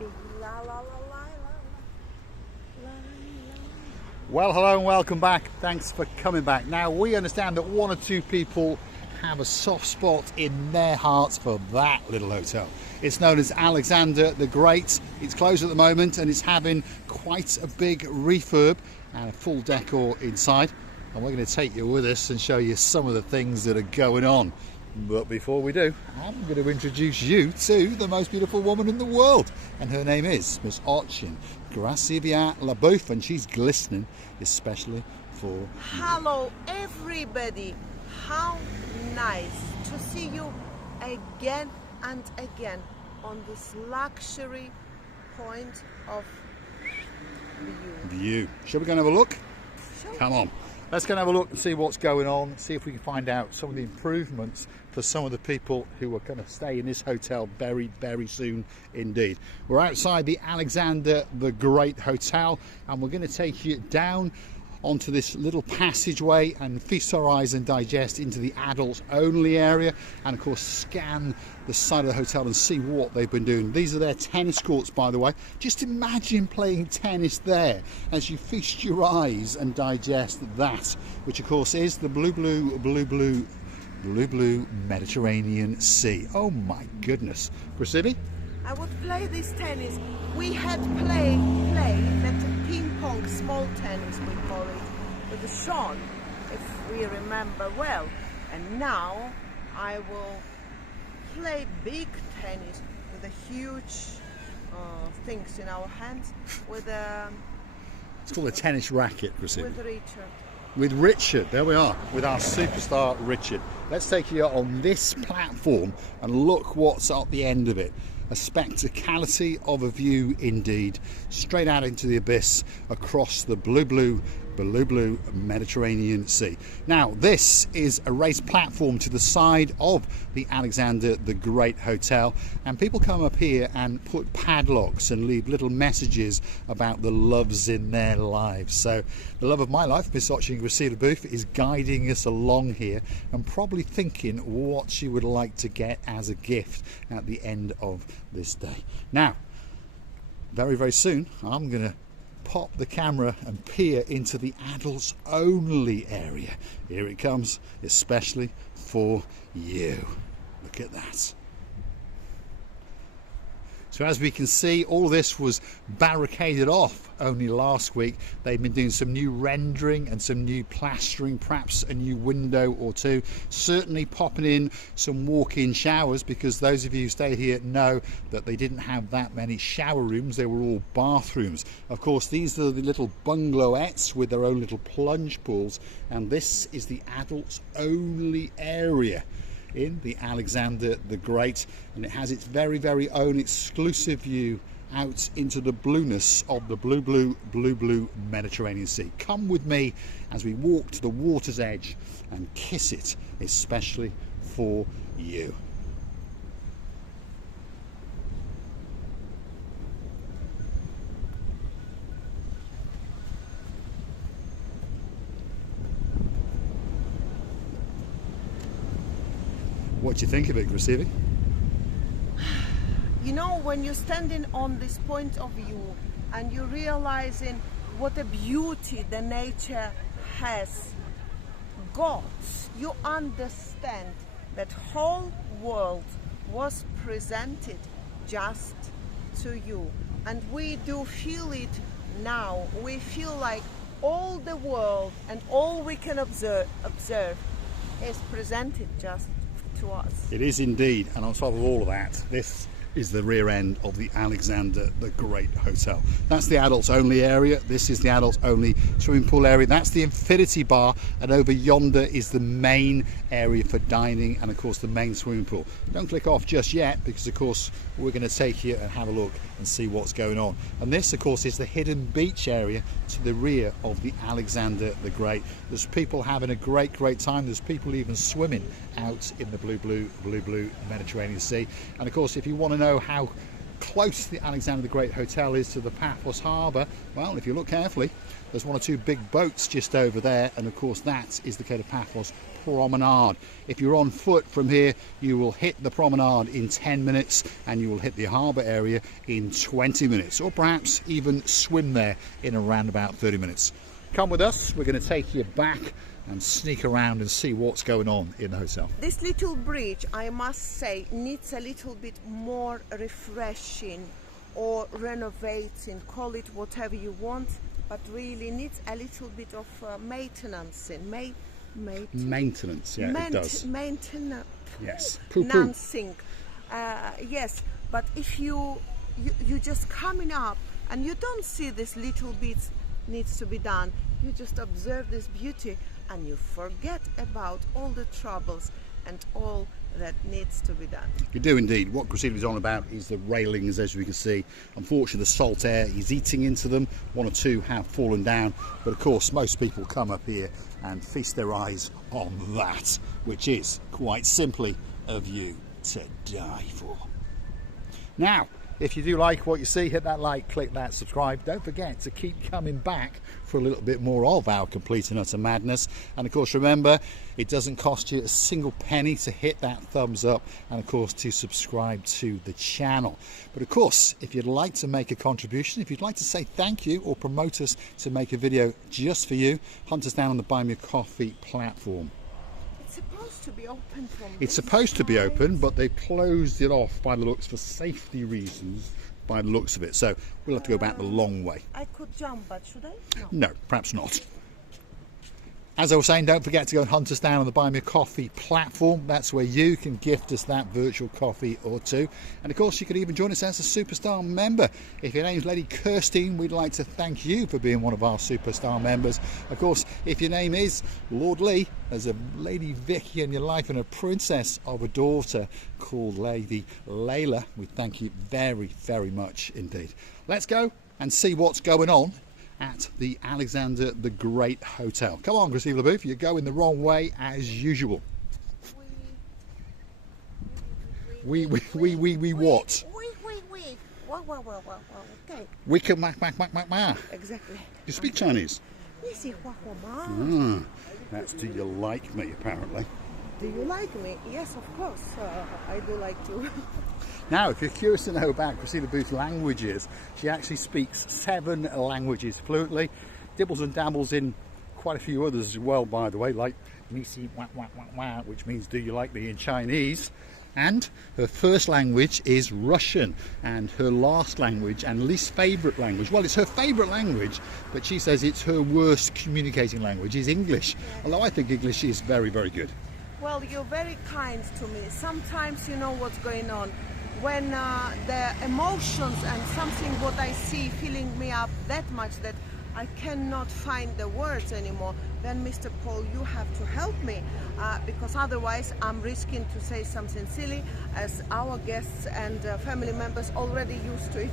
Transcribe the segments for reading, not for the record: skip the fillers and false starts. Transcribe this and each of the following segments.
La, la, la, la, la, la. Well, hello and welcome back. Thanks for coming back. Now, we understand that one or two people have a soft spot in their hearts for that little hotel. It's known as Alexander the Great. It's closed at the moment and it's having quite a big refurb and a full decor inside. And we're going to take you with us and show you some of the things that are going on. But before we do, I'm going to introduce you to the most beautiful woman in the world. And her name is Miss Ochin Gracivia Labouf, and she's glistening especially for you. Hello everybody, how nice to see you again and again on this luxury point of View. Shall we go and have a look? Sure. Come on. Let's go and have a look and see what's going on, see if we can find out some of the improvements for some of the people who are going to stay in this hotel very, very soon indeed. We're outside the Alexander the Great Hotel and we're going to take you down onto this little passageway and feast our eyes and digest into the adults only area, and of course scan the side of the hotel and see what they've been doing. These are their tennis courts, by the way. Just imagine playing tennis there as you feast your eyes and digest that, which of course is the blue Mediterranean Sea. Oh my goodness. Gracivia? I would play this tennis. We had played that ping pong, small tennis we call it, with Sean, if we remember well. And now I will play big tennis with the huge things in our hands with It's called a tennis racket, Gracivia. with Richard. With Richard, there we are, with our superstar Richard. Let's take you on this platform and look what's at the end of it. A spectacality of a view indeed, straight out into the abyss across the blue Mediterranean Sea. Now, this is a raised platform to the side of the Alexander the Great Hotel, and people come up here and put padlocks and leave little messages about the loves in their lives. So the love of my life, Miss Ochin Gracivia Labouf, is guiding us along here and probably thinking what she would like to get as a gift at the end of this day. Now, very, very soon, I'm going to pop the camera and peer into the adults only area. Here it comes, especially for you. Look at that. So as we can see, all this was barricaded off only last week. They've been doing some new rendering and some new plastering, perhaps a new window or two. Certainly popping in some walk-in showers, because those of you who stay here know that they didn't have that many shower rooms. They were all bathrooms. Of course, these are the little bungalowettes with their own little plunge pools, and this is the adults only area in the Alexander the Great, and it has its very, very own exclusive view out into the blueness of the blue Mediterranean Sea. Come with me as we walk to the water's edge and kiss it, especially for you. What do you think of it, Gracivia? You know, when you're standing on this point of view and you're realizing what a beauty the nature has got, you understand that whole world was presented just to you. And we do feel it now. We feel like all the world and all we can observe is presented just to us. It is indeed, and on top of all of that, this is the rear end of the Alexander the Great Hotel. That's the adults only area. This is the adults only swimming pool area. That's the infinity bar, and over yonder is the main area for dining and of course the main swimming pool. Don't click off just yet, because of course we're going to take you and have a look and see what's going on. And this of course is the hidden beach area to the rear of the Alexander the Great. There's people having a great time. There's people even swimming out in the blue Mediterranean Sea. And of course, if you want to know how close to the Alexander the Great Hotel is to the Paphos Harbour, well, if you look carefully, there's one or two big boats just over there, and of course that is the Gate of Paphos promenade. If you're on foot from here, you will hit the promenade in 10 minutes and you will hit the harbour area in 20 minutes, or perhaps even swim there in around about 30 minutes. Come with us, we're going to take you back and sneak around and see what's going on in the hotel. This little bridge, I must say, needs a little bit more refreshing or renovating, call it whatever you want, but really needs a little bit of maintenance in. Maintenance, yeah, it does. Maintenance. Yes. Nancing. Yes, but if you just coming up and you don't see this little bits needs to be done, you just observe this beauty and you forget about all the troubles and all that needs to be done. You do indeed. What Cressida is on about is the railings, as we can see. Unfortunately, the salt air is eating into them. One or two have fallen down, but of course most people come up here and feast their eyes on that, which is quite simply a view to die for. Now, if you do like what you see, hit that like, click that subscribe. Don't forget to keep coming back for a little bit more of our complete and utter madness. And of course, remember, it doesn't cost you a single penny to hit that thumbs up and of course to subscribe to the channel. But of course, if you'd like to make a contribution, if you'd like to say thank you or promote us to make a video just for you, hunt us down on the Buy Me a Coffee platform. Supposed to be open from It's supposed to be open, but they closed it off by the looks for safety reasons, by the looks of it. So we'll have to go back the long way. I could jump, but should I? No, perhaps not. As I was saying, don't forget to go and hunt us down on the Buy Me a Coffee platform. That's where you can gift us that virtual coffee or two. And of course, you could even join us as a Superstar member. If your name's Lady Kirstine, we'd like to thank you for being one of our Superstar members. Of course, if your name is Lord Lee, there's a Lady Vicky in your life and a princess of a daughter called Lady Layla, we thank you very, very much indeed. Let's go and see what's going on at the Alexander the Great Hotel. Come on, Cressida LaBouffe, you're going the wrong way as usual. We what? Okay. We can mak. Exactly. You speak Chinese? That's do you like me, apparently. Do you like me? Yes, of course. I do like to. Now, if you're curious to know about Cressida LaBouffe's languages, she actually speaks 7 languages fluently, dibbles and dabbles in quite a few others as well, by the way, like Nisi Wah Wah Wah Wah, which means do you like me in Chinese. And her first language is Russian, and her last language and least favourite language, well, it's her favourite language, but she says it's her worst communicating language is English, although I think English is very, very good. Well, you're very kind to me. Sometimes you know what's going on. When the emotions and something what I see filling me up that much that I cannot find the words anymore, then Mr. Paul, you have to help me because otherwise I'm risking to say something silly, as our guests and family members already used to it.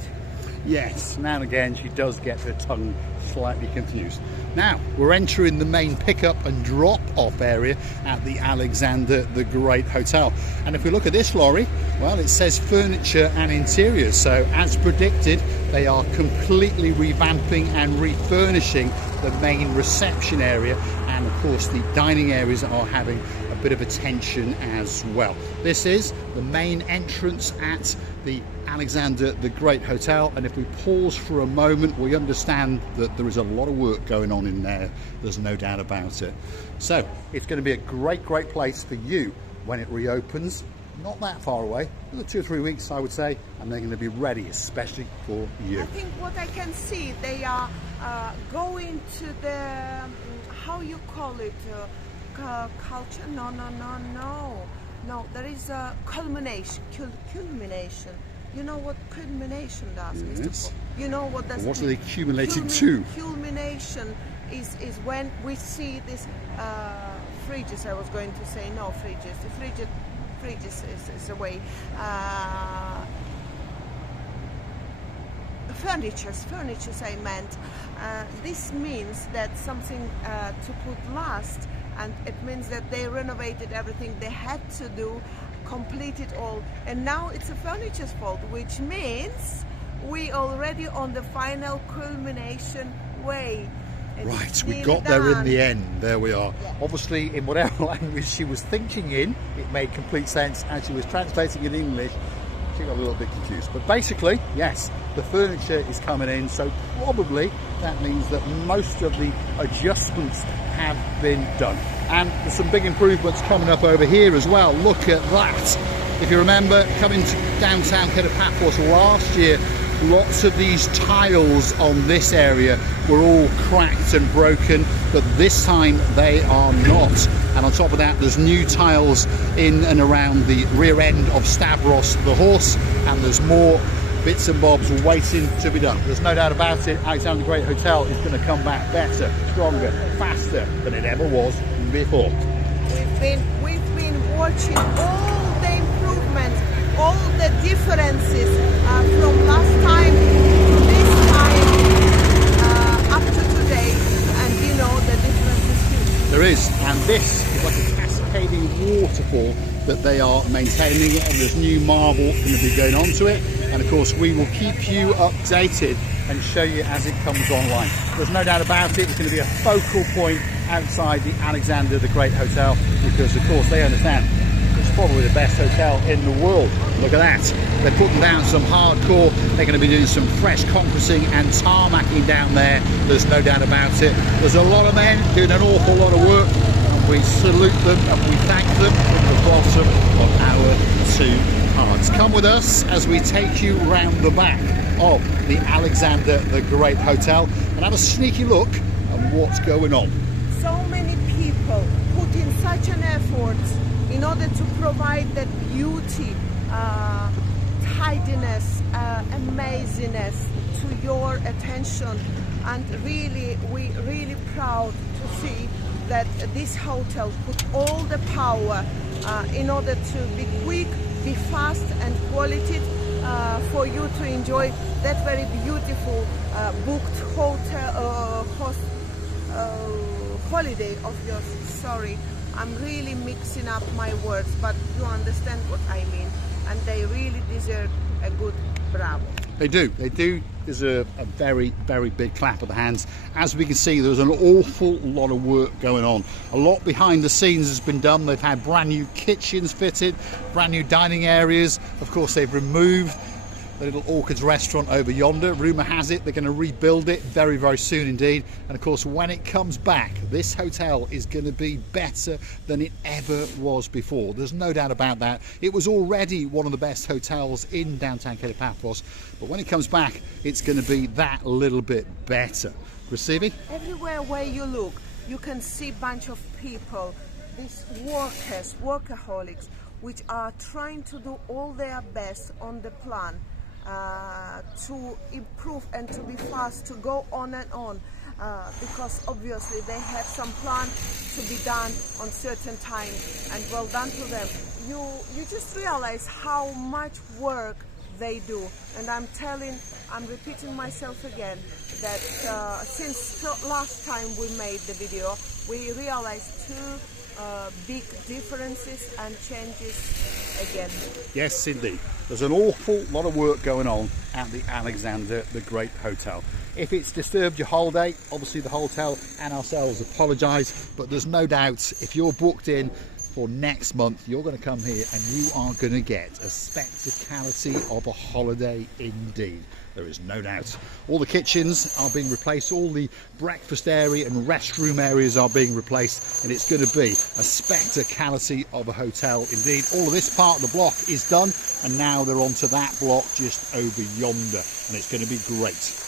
Yes, now and again she does get her tongue slightly confused. Now, we're entering the main pickup and drop-off area at the Alexander the Great Hotel. And if we look at this lorry, well, it says furniture and interiors. So, as predicted, they are completely revamping and refurnishing the main reception area. And of course, the dining areas are having a bit of attention as well. This is the main entrance at the Alexander the Great Hotel, and if we pause for a moment, we understand that there is a lot of work going on in there. There's no doubt about it. So it's going to be a great place for you when it reopens. Not that far away, 2 or 3 weeks I would say, and they're going to be ready especially for you. I think what I can see, they are going to the how you call it, culture? No, there is a culmination. You know what culmination does, Yes. Mr. Paul? You know what does. What are they accumulating to? Culmination is when we see this fridges. I was going to say no fridges. The fridges is a way. Furnitures I meant. This means that something to put last, and it means that they renovated everything they had to do, complete it all. And now it's a furniture's fault, which means we already on the final culmination way. Right, we got there in the end. There we are. Yeah. Obviously, in whatever language she was thinking in, it made complete sense. As she was translating in English, she got a little bit confused. But basically, yes, the furniture is coming in, so probably that means that most of the adjustments have been done. And there's some big improvements coming up over here as well. Look at that. If you remember, coming to downtown Paphos last year, lots of these tiles on this area were all cracked and broken, but this time they are not. And on top of that, there's new tiles in and around the rear end of Stavros the horse, and there's more bits and bobs waiting to be done. There's no doubt about it, Alexander the Great Hotel is going to come back better, stronger, faster than it ever was before. We've been watching all the improvements, all the differences from last time to this time up to today, and you know the difference is huge. There is, and this is like a cascading waterfall that they are maintaining, and there's new marble going to be going onto it, and of course we will keep you updated and show you as it comes online. There's no doubt about it, it's going to be a focal point outside the Alexander the Great Hotel, because of course they understand it's probably the best hotel in the world. Look at that. They're putting down some hardcore. They're going to be doing some fresh concreting and tarmacking down there. There's no doubt about it. There's a lot of men doing an awful lot of work. We salute them and we thank them from the bottom of our two hearts. Come with us as we take you round the back of the Alexander the Great Hotel and have a sneaky look at what's going on. So many people put in such an effort in order to provide that beauty, tidiness, amazingness to your attention, and really, we're really proud to see that this hotel put all the power in order to be quick, be fast and quality for you to enjoy that very beautiful booked hotel holiday of yours. Sorry, I'm really mixing up my words, but you understand what I mean, and they really deserve a good bravo. They do deserve a very, very big clap of the hands. As we can see, there's an awful lot of work going on. A lot behind the scenes has been done. They've had brand new kitchens fitted, brand new dining areas. Of course, they've removed the little Orchids restaurant over yonder. Rumour has it they're going to rebuild it very, very soon indeed. And of course, when it comes back, this hotel is going to be better than it ever was before. There's no doubt about that. It was already one of the best hotels in downtown Paphos, but when it comes back, it's going to be that little bit better. Receiving? Everywhere where you look, you can see a bunch of people, these workers, workaholics, which are trying to do all their best on the plan to improve and to be fast, to go on and on, because obviously they have some plan to be done on certain time, and well done to them. You just realize how much work they do, and I'm repeating myself again, that since last time we made the video, we realized two big differences and changes again. Yes, indeed. There's an awful lot of work going on at the Alexander the Great Hotel. If it's disturbed your holiday, obviously the hotel and ourselves apologise, but there's no doubt if you're booked in for next month, you're going to come here and you are going to get a spectacality of a holiday indeed. There is no doubt. All the kitchens are being replaced, all the breakfast area and restroom areas are being replaced, and it's going to be a spectacality of a hotel indeed. All of this part of the block is done, and now they're onto that block just over yonder, and it's going to be great.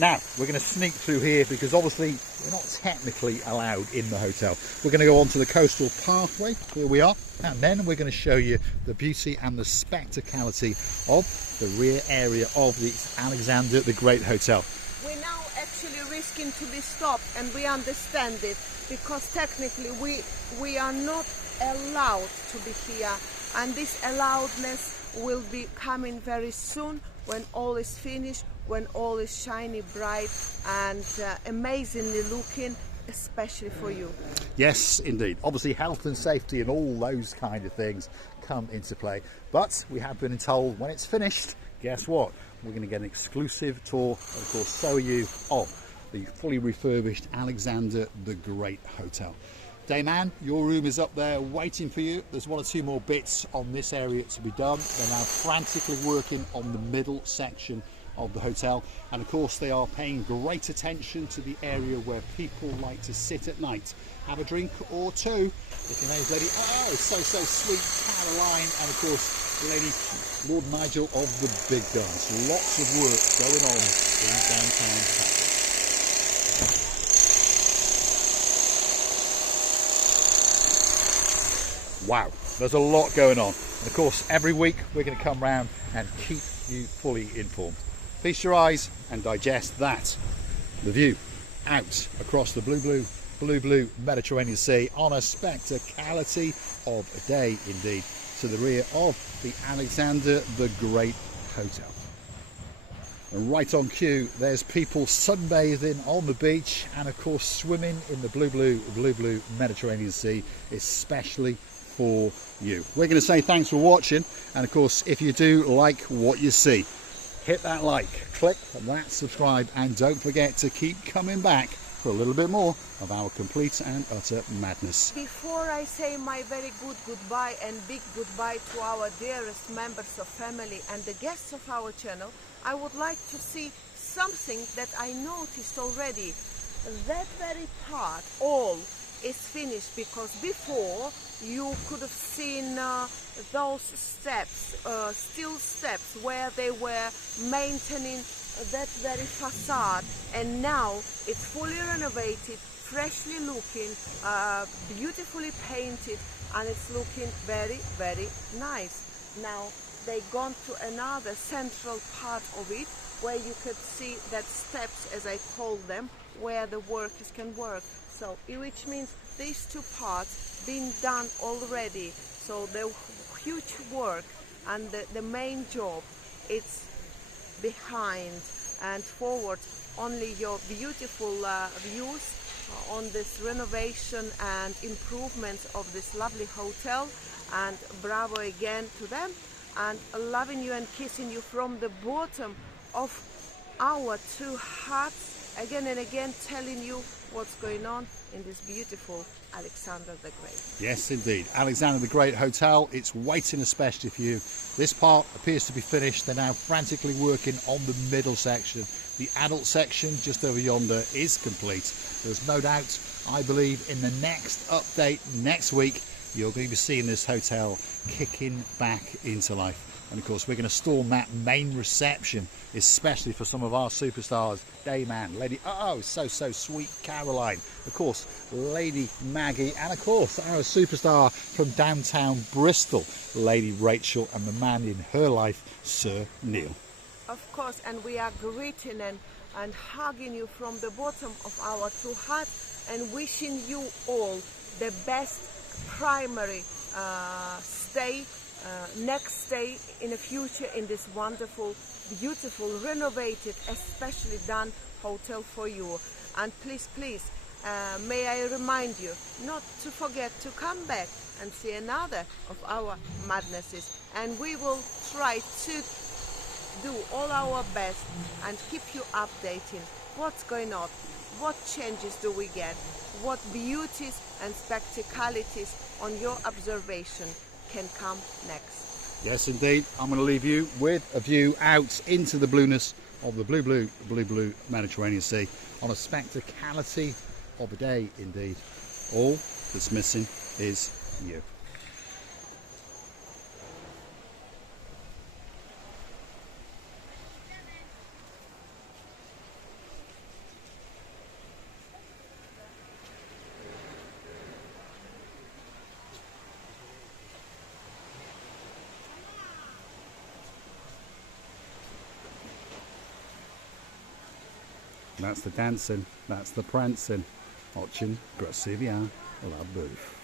Now, we're going to sneak through here because obviously we're not technically allowed in the hotel. We're going to go onto the coastal pathway, here we are, and then we're going to show you the beauty and the spectacality of the rear area of the Alexander the Great Hotel. We're now actually risking to be stopped, and we understand it, because technically we are not allowed to be here, and this allowedness will be coming very soon when all is finished, when all is shiny, bright and amazingly looking, especially for you. Yes, indeed. Obviously health and safety and all those kind of things come into play. But we have been told when it's finished, guess what? We're going to get an exclusive tour, and of course so are you, of the fully refurbished Alexander the Great Hotel. Dayman, your room is up there waiting for you. There's one or two more bits on this area to be done. They're now frantically working on the middle section of the hotel, and of course they are paying great attention to the area where people like to sit at night, have a drink or two. If your name's Lady, oh, so sweet, Caroline, and of course Lady Lord Nigel of the Big Guns. Lots of work going on in downtown Paphos. Wow, there's a lot going on. And of course, every week we're going to come round and keep you fully informed. Feast your eyes and digest that. The view out across the blue Mediterranean Sea on a spectacality of a day indeed, to the rear of the Alexander the Great Hotel. And right on cue, there's people sunbathing on the beach and of course swimming in the blue Mediterranean Sea, especially for you. We're going to say thanks for watching, and of course if you do like what you see, hit that like, click that subscribe, and don't forget to keep coming back for a little bit more of our complete and utter madness. Before I say my very good goodbye and big goodbye to our dearest members of family and the guests of our channel, I would like to see something that I noticed already. That very part all is finished, because before you could have seen those steps, steel steps, where they were maintaining that very facade, and now it's fully renovated, freshly looking, beautifully painted, and it's looking very nice. Now they gone to another central part of it where you could see that steps, as I call them, where the workers can work. So, which means these two parts being done already. So the huge work and the main job, it's behind and forward. Only your beautiful views on this renovation and improvements of this lovely hotel. And bravo again to them, and loving you and kissing you from the bottom of our two hearts, again and again, telling you what's going on in this beautiful Alexander the Great. Yes indeed, Alexander the Great Hotel, it's waiting especially for you. This part appears to be finished. They're now frantically working on the middle section. The adult section just over yonder is complete. There's no doubt, I believe, in the next update next week you're going to be seeing this hotel kicking back into life. And of course we're going to storm that main reception, especially for some of our superstars, Dayman, Lady so sweet Caroline, of course Lady Maggie, and of course our superstar from downtown Bristol, Lady Rachel, and the man in her life, Sir Neil. Of course, and we are greeting and hugging you from the bottom of our two hearts, and wishing you all the best primary next stay in the future in this wonderful, beautiful, renovated, especially done hotel for you. And please, may I remind you not to forget to come back and see another of our madnesses, and we will try to do all our best and keep you updating what's going on, what changes do we get, what beauties and spectacalities on your observation can come next. Yes indeed, I'm going to leave you with a view out into the blueness of the blue Mediterranean Sea on a spectacality of a day indeed. All that's missing is you. That's the dancing, that's the prancing. Ochin, gracias, la bouffe.